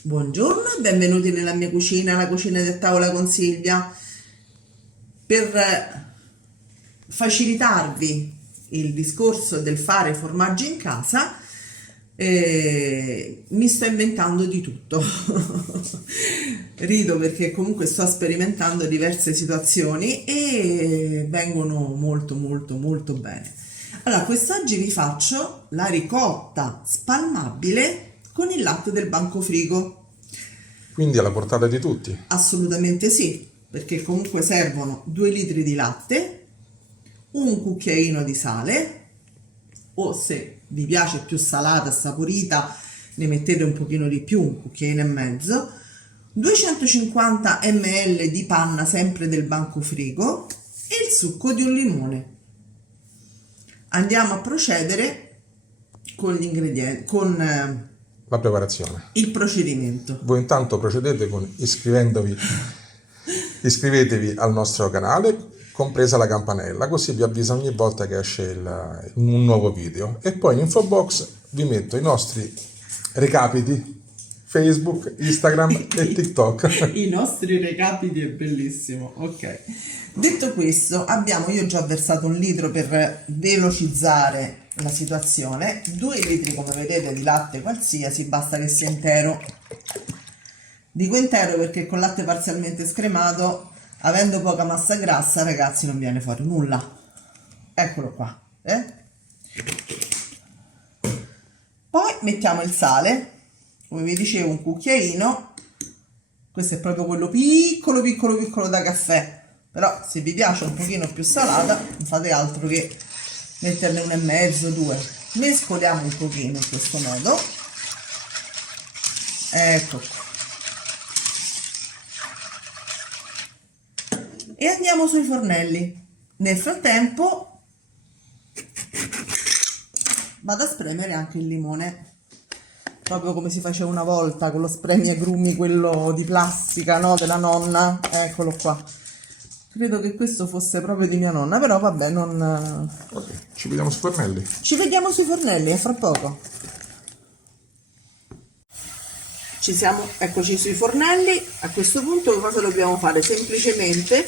Buongiorno e benvenuti nella mia cucina, la cucina del tavola con Silvia. Per facilitarvi il discorso del fare formaggi in casa, mi sto inventando di tutto. Rido perché comunque sto sperimentando diverse situazioni e vengono molto molto molto bene. Allora, quest'oggi vi faccio la ricotta spalmabile con il latte del bancofrigo. Quindi alla portata di tutti. Assolutamente sì, perché comunque servono 2 litri di latte, un cucchiaino di sale, o se vi piace più salata, saporita, ne mettete un pochino di più, un cucchiaino e mezzo, 250 ml di panna sempre del bancofrigo e il succo di un limone. Andiamo a procedere con gli ingredienti, con La preparazione. il procedimento. Voi intanto procedete con iscrivetevi al nostro canale, compresa la campanella, così vi avvisa ogni volta che esce un nuovo video. E poi in info box vi metto i nostri recapiti Facebook, Instagram e TikTok. I nostri recapiti è bellissimo. Ok. Detto questo, io già versato 1 litro per velocizzare la situazione, 2 litri come vedete di latte qualsiasi, basta che sia intero. Dico intero perché con latte parzialmente scremato, avendo poca massa grassa, ragazzi, non viene fuori nulla. Eccolo qua. Poi mettiamo il sale, come vi dicevo un cucchiaino, questo è proprio quello piccolo piccolo piccolo da caffè, però se vi piace un pochino più salata non fate altro che metterne 1,5, 2. Mescoliamo un pochino in questo modo, ecco qua, e andiamo sui fornelli. Nel frattempo vado a spremere anche il limone, proprio come si faceva una volta con lo spremiagrumi, quello di plastica, no, della nonna. Eccolo qua, credo che questo fosse proprio di mia nonna, però vabbè, non... Ok, ci vediamo su fornelli. Ci vediamo sui fornelli, a fra poco. Ci siamo, eccoci sui fornelli. A questo punto cosa dobbiamo fare? Semplicemente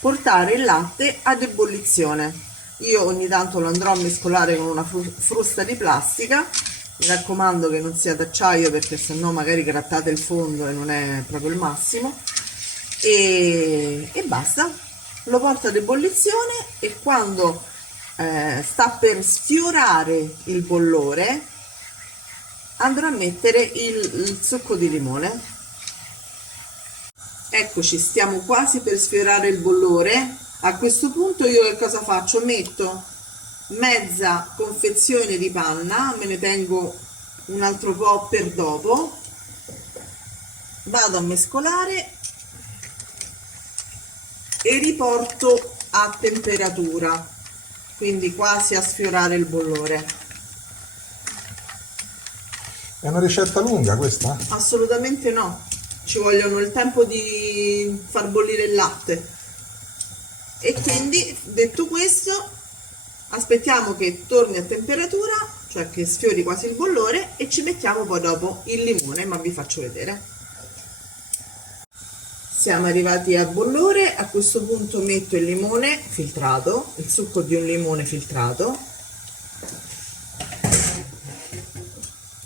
portare il latte ad ebollizione. Io ogni tanto lo andrò a mescolare con una frusta di plastica. Mi raccomando che non sia d'acciaio, perché sennò magari grattate il fondo e non è proprio il massimo. E basta, lo porto ad ebollizione e quando sta per sfiorare il bollore andrò a mettere il succo di limone. Eccoci, stiamo quasi per sfiorare il bollore. A questo punto io che cosa faccio? Metto mezza confezione di panna, me ne tengo un altro po' per dopo, vado a mescolare e riporto a temperatura, quindi quasi a sfiorare il bollore. È una ricetta lunga questa? Assolutamente no, ci vogliono il tempo di far bollire il latte e quindi, detto questo, aspettiamo che torni a temperatura, cioè che sfiori quasi il bollore, e ci mettiamo poi dopo il limone, ma vi faccio vedere. Siamo arrivati a bollore. A questo punto metto il limone filtrato, il succo di un limone filtrato.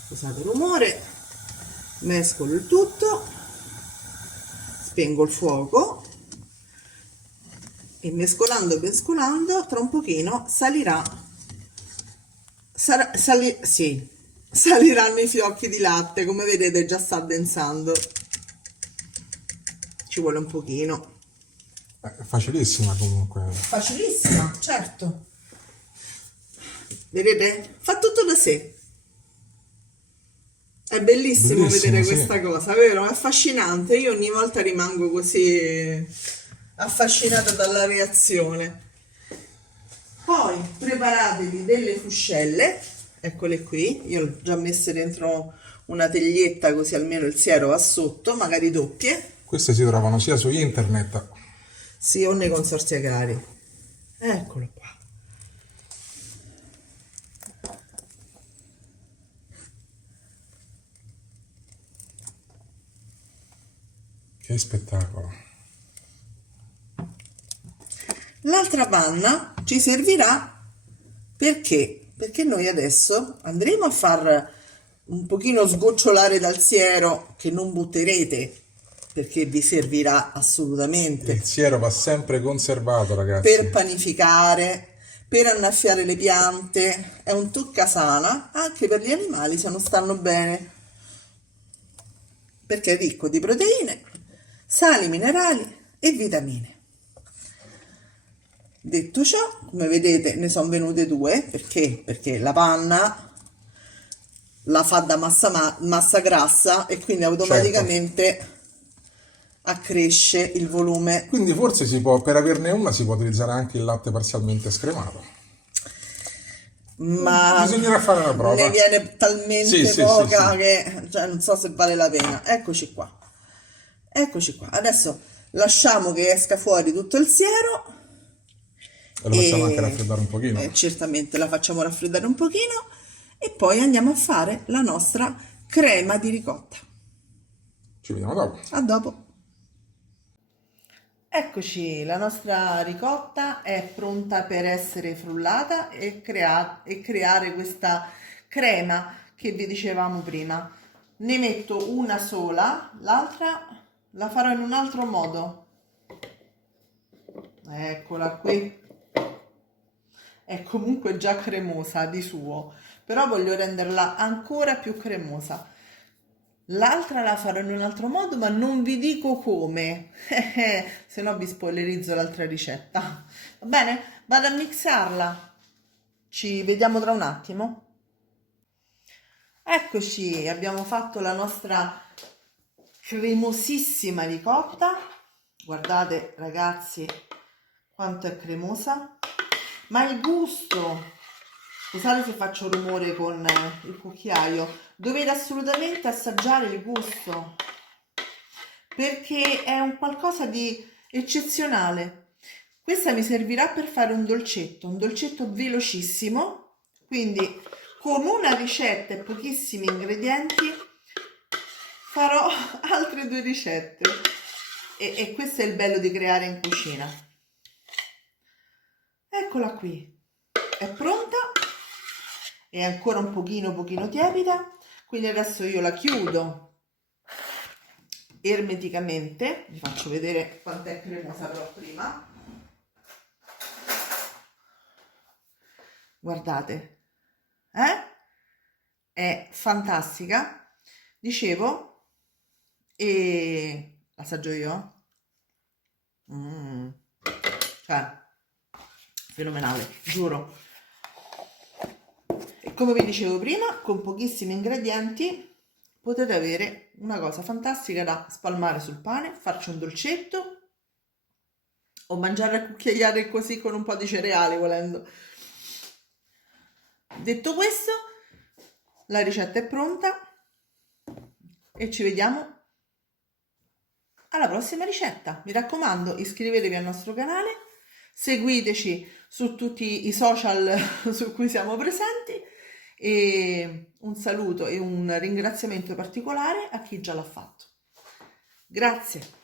Scusate il rumore. Mescolo il tutto, spengo il fuoco e mescolando tra un pochino saliranno i fiocchi di latte, come vedete già sta addensando. Ci vuole un pochino. È facilissima comunque. Facilissima, certo. Vedete? Fa tutto da sé. È bellissimo vedere questa cosa, vero? È affascinante. Io ogni volta rimango così affascinata dalla reazione. Poi preparatevi delle fuscelle, eccole qui. Io le ho già messe dentro una teglietta, così almeno il siero va sotto, magari doppie. Queste si trovano sia su internet. Sì, o nei consorzi agrari. Eccolo qua. Che spettacolo. L'altra panna ci servirà perché? Perché noi adesso andremo a far un pochino sgocciolare dal siero che non butterete perché vi servirà assolutamente Il siero va sempre conservato, per ragazzi. panificare, per annaffiare le piante, è un toccasana anche per gli animali se non stanno bene, perché è ricco di proteine, sali minerali e vitamine. Detto ciò, come vedete ne sono venute due, perché? Perché la panna la fa da massa grassa e quindi Certo. automaticamente accresce il volume. Quindi forse si può, per averne una, si può utilizzare anche il latte parzialmente scremato. Ma Bisognerà fare una prova. ne viene talmente Sì, sì, poca sì. che cioè, non so se vale la pena. Eccoci qua. Eccoci qua. Adesso lasciamo che esca fuori tutto il siero E lo facciamo anche raffreddare un pochino. certamente la facciamo raffreddare un pochino e poi andiamo a fare la nostra crema di ricotta. Ci vediamo dopo. A dopo. Eccoci, la nostra ricotta è pronta per essere frullata e creare questa crema che vi dicevamo prima. Ne metto una sola, l'altra la farò in un altro modo. Eccola qui. È comunque già cremosa di suo, però voglio renderla ancora più cremosa. L'altra la farò in un altro modo, ma non vi dico come, se no vi spoilerizzo l'altra ricetta. Va bene? Vado a mixarla. Ci vediamo tra un attimo. Eccoci, abbiamo fatto la nostra cremosissima ricotta. Guardate ragazzi quanto è cremosa. Ma il gusto, scusate se faccio rumore con il cucchiaio, dovete assolutamente assaggiare il gusto perché è un qualcosa di eccezionale. Questa mi servirà per fare un dolcetto velocissimo, quindi con una ricetta e pochissimi ingredienti farò altre due ricette e questo è il bello di creare in cucina. Eccola qui, è pronta, è ancora un pochino tiepida, quindi adesso io la chiudo ermeticamente, vi faccio vedere quanto è cremosa però prima. Guardate, è fantastica, dicevo, e assaggio io? Cioè, fenomenale, giuro. E come vi dicevo prima, con pochissimi ingredienti potete avere una cosa fantastica da spalmare sul pane, farci un dolcetto o mangiare a cucchiaiare così con un po' di cereali volendo. Detto questo, la ricetta è pronta e ci vediamo alla prossima ricetta. Mi raccomando, iscrivetevi al nostro canale, seguiteci su tutti i social su cui siamo presenti e un saluto e un ringraziamento particolare a chi già l'ha fatto. Grazie.